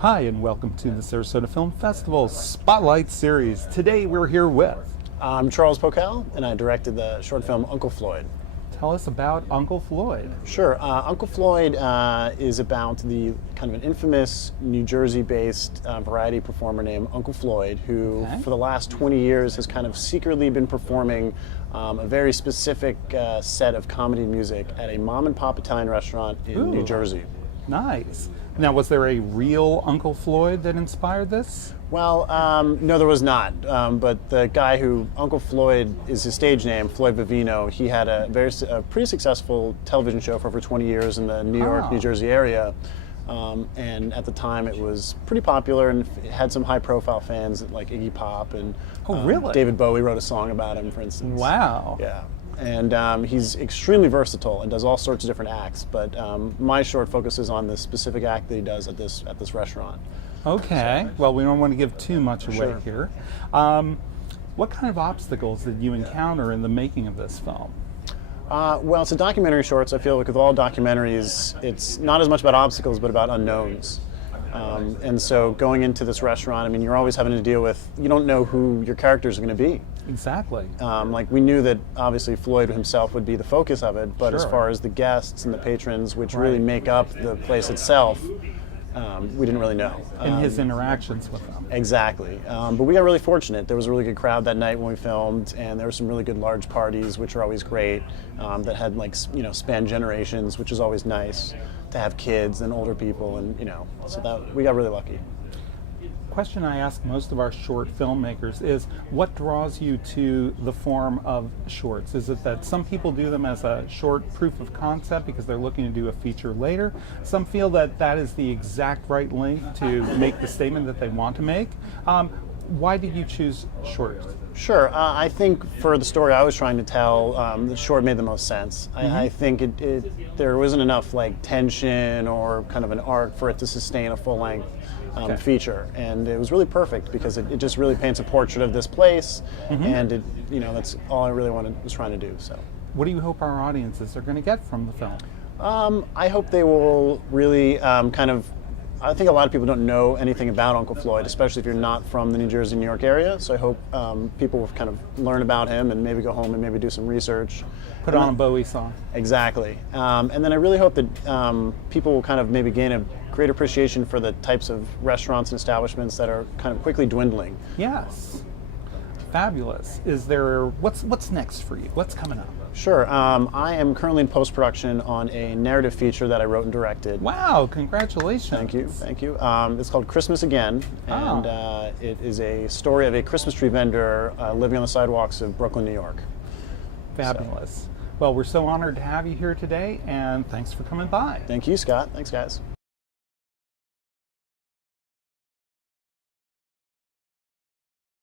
Hi, and welcome to the Sarasota Film Festival Spotlight Series. Today we're here with... I'm Charles Pocal, and I directed the short film Uncle Floyd. Tell us about Uncle Floyd. Sure. Uncle Floyd is about the kind of an infamous New Jersey-based variety performer named Uncle Floyd, who for the last 20 years has kind of secretly been performing a very specific set of comedy music at a mom-and-pop Italian restaurant in New Jersey. Nice. Now, was there a real Uncle Floyd that inspired this? Well, no, there was not. But the guy who, Uncle Floyd is his stage name, Floyd Vivino, he had a pretty successful television show for over 20 years in the New York, New Jersey area. And at the time it was pretty popular, and it had some high-profile fans like Iggy Pop, and really? David Bowie wrote a song about him, for instance. Wow. Yeah. And he's extremely versatile and does all sorts of different acts, but my short focuses on the specific act that he does at this restaurant. Okay. Well, we don't want to give too much away here. What kind of obstacles did you encounter in the making of this film? Well, it's a documentary short, so I feel like with all documentaries, it's not as much about obstacles, but about unknowns. And so going into this restaurant, I mean, you're always having to deal with, you don't know who your characters are going to be. Exactly. Like, we knew that obviously Floyd himself would be the focus of it, but as far as the guests and the patrons, which really make up the place itself, we didn't really know. And his interactions with them. Exactly. But we got really fortunate. There was a really good crowd that night when we filmed, and there were some really good large parties, which are always great, that had, like, span generations, which is always nice to have kids and older people, and so that we got really lucky. Question I ask most of our short filmmakers is, what draws you to the form of shorts? Is it that some people do them as a short proof of concept because they're looking to do a feature later? Some feel that that is the exact right length to make the statement that they want to make. Why did you choose shorts? Sure. I think for the story I was trying to tell, the short made the most sense. I think there wasn't enough tension or kind of an arc for it to sustain a full-length feature, and it was really perfect because it just really paints a portrait of this place, and that's all I really was trying to do. So, what do you hope our audiences are going to get from the film? I hope they will really I think a lot of people don't know anything about Uncle Floyd, especially if you're not from the New Jersey, New York area. So I hope people will kind of learn about him and maybe go home and maybe do some research. Put on a Bowie song. Exactly. And then I really hope that people will kind of maybe gain a great appreciation for the types of restaurants and establishments that are kind of quickly dwindling. Yes. Fabulous. What's next for you? What's coming up? Sure. I am currently in post-production on a narrative feature that I wrote and directed. Wow, congratulations. Thank you, thank you. It's called Christmas Again, and it is a story of a Christmas tree vendor living on the sidewalks of Brooklyn, New York. Fabulous. Well, we're so honored to have you here today, and thanks for coming by. Thank you, Scott. Thanks, guys.